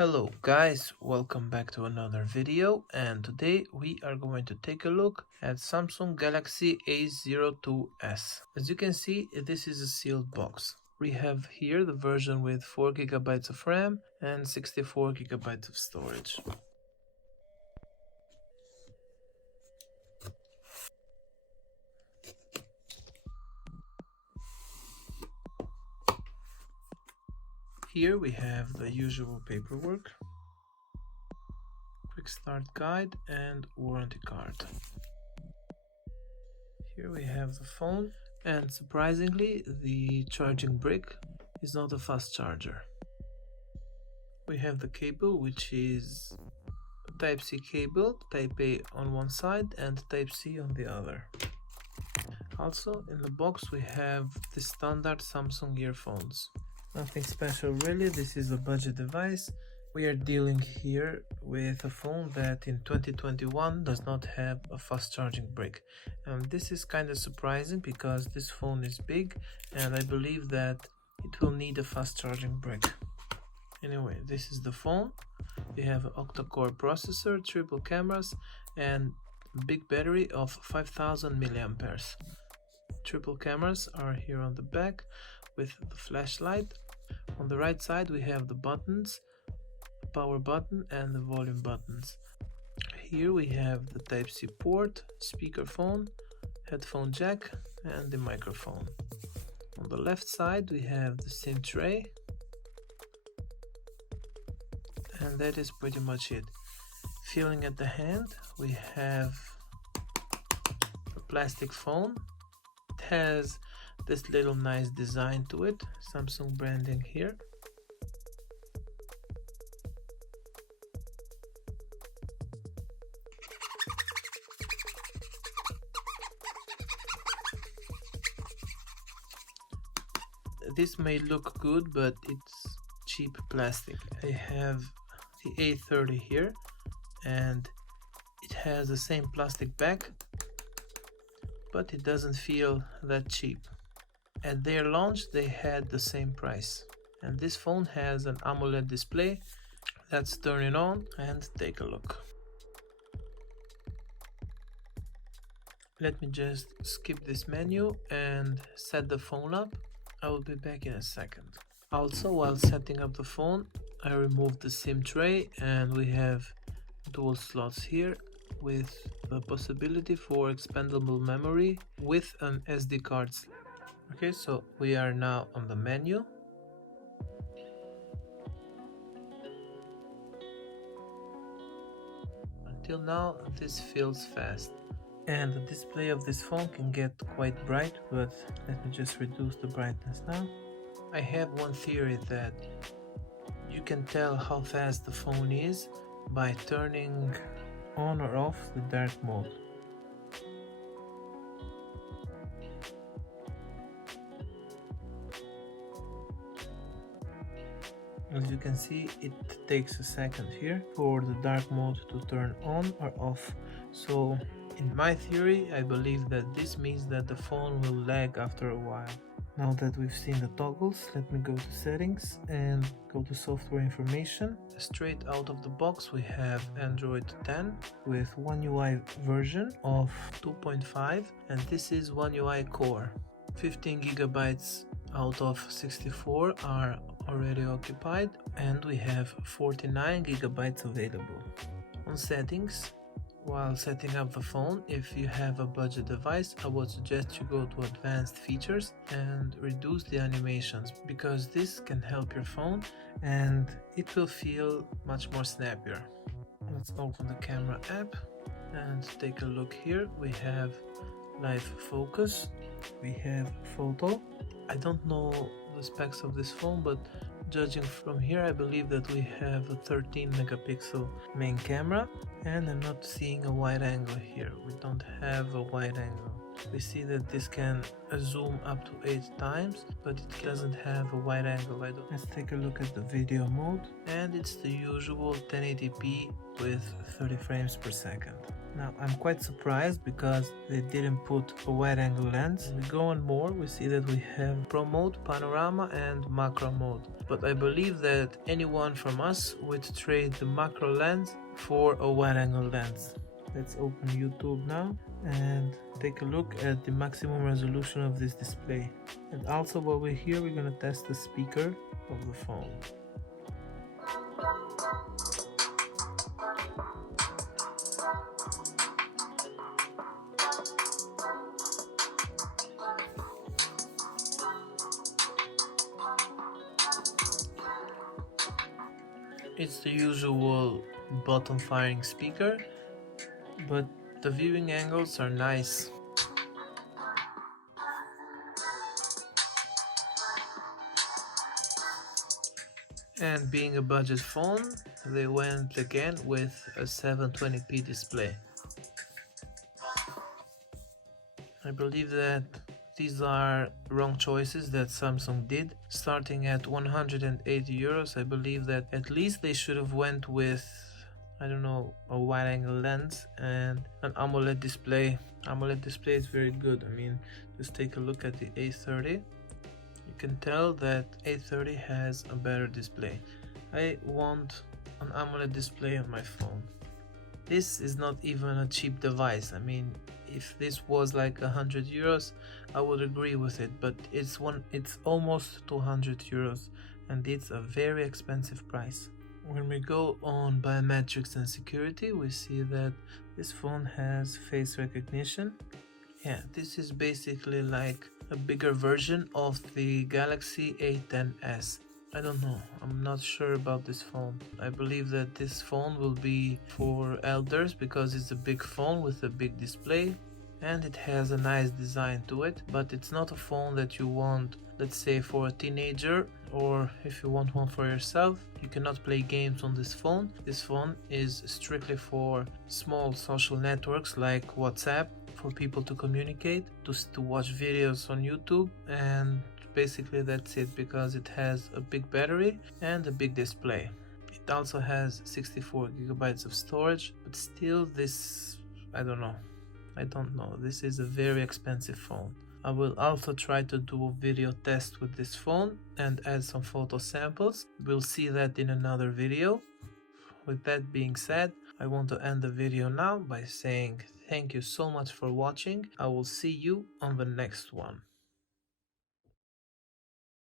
Hello guys, welcome back to another video, and today we are going to take a look at Samsung Galaxy A02s. As you can see, this is a sealed box. We have here the version with 4GB of RAM and 64GB of storage. Here we have the usual paperwork, quick start guide and warranty card. Here we have the phone, and surprisingly the charging brick is not a fast charger. We have the cable, which is a Type-C cable, Type-A on one side and Type-C on the other. Also in the box we have the standard Samsung earphones. Nothing special really, this is a budget device. We are dealing here with a phone that in 2021 does not have a fast charging brick. And this is kind of surprising because this phone is big and I believe that it will need a fast charging brick. Anyway, this is the phone. We have an octa-core processor, triple cameras and big battery of 5000 milliamperes. Triple cameras are here on the back with the flashlight. On the right side we have the buttons, the power button and the volume buttons. Here we have the Type-C port, speakerphone, headphone jack and the microphone. On the left side we have the SIM tray, and that is pretty much it. Feeling at the hand, we have a plastic phone. It has this little nice design to it, Samsung branding here. This may look good, but it's cheap plastic. I have the A30 here and it has the same plastic back, but it doesn't feel that cheap. At their launch they had the same price, and this phone has an AMOLED display. Let's turn it on and take a look. Let me just skip this menu and set the phone up. I will be back in a second. Also, while setting up the phone, I removed the SIM tray and we have dual slots here with the possibility for expandable memory with an SD card slot. Okay, so we are now on the menu. Until now this feels fast, and the display of this phone can get quite bright, but let me just reduce the brightness now. I have one theory that you can tell how fast the phone is by turning on or off the dark mode. As you can see, it takes a second here for the dark mode to turn on or off. So in my theory, I believe that this means that the phone will lag after a while. Now that we've seen the toggles, let me go to settings and go to software information. Straight out of the box we have Android 10 with One UI version of 2.5, and this is One UI Core. 15 gigabytes out of 64 are already occupied and we have 49 gigabytes available. On settings, while setting up the phone, if you have a budget device, I would suggest you go to advanced features and reduce the animations, because this can help your phone and it will feel much more snappier. Let's open the camera app and take a look here. We have live focus, we have photo. I don't know the specs of this phone, but judging from here I believe that we have a 13 megapixel main camera, and I'm not seeing a wide angle here. We don't have a wide angle. We see that this can zoom up to 8 times, but it doesn't have a wide angle. Let's take a look at the video mode, and it's the usual 1080p with 30 frames per second. Now I'm quite surprised because they didn't put a wide angle lens. When we go on more, we see that we have Pro mode, Panorama and Macro mode. But I believe that anyone from us would trade the macro lens for a wide angle lens. Let's open YouTube now and take a look at the maximum resolution of this display. And also while we're here, we're gonna test the speaker of the phone. It's the usual bottom firing speaker, but the viewing angles are nice. And being a budget phone, they went again with a 720p display. I believe that these are wrong choices that Samsung did. Starting at 180 euros, I believe that at least they should have went with, I don't know, a wide angle lens and an AMOLED display. AMOLED display is very good. I mean, just take a look at the A30. You can tell that A30 has a better display. I want an AMOLED display on my phone. This is not even a cheap device. I mean, if this was like 100 euros, I would agree with it, but it's almost 200 euros, and it's a very expensive price. When we go on biometrics and security, we see that this phone has face recognition. Yeah, this is basically like a bigger version of the Galaxy A10s. I don't know, I'm not sure about this phone. I believe that this phone will be for elders because it's a big phone with a big display and it has a nice design to it, but it's not a phone that you want, let's say, for a teenager, or if you want one for yourself. You cannot play games on this phone. This phone is strictly for small social networks like WhatsApp, for people to communicate, to watch videos on YouTube, and basically that's it, because it has a big battery and a big display. It also has 64 gigabytes of storage, but still this, I don't know, this is a very expensive phone. I will also try to do a video test with this phone and add some photo samples. We'll see that in another video. With that being said, I want to end the video now by saying thank you so much for watching. I will see you on the next one.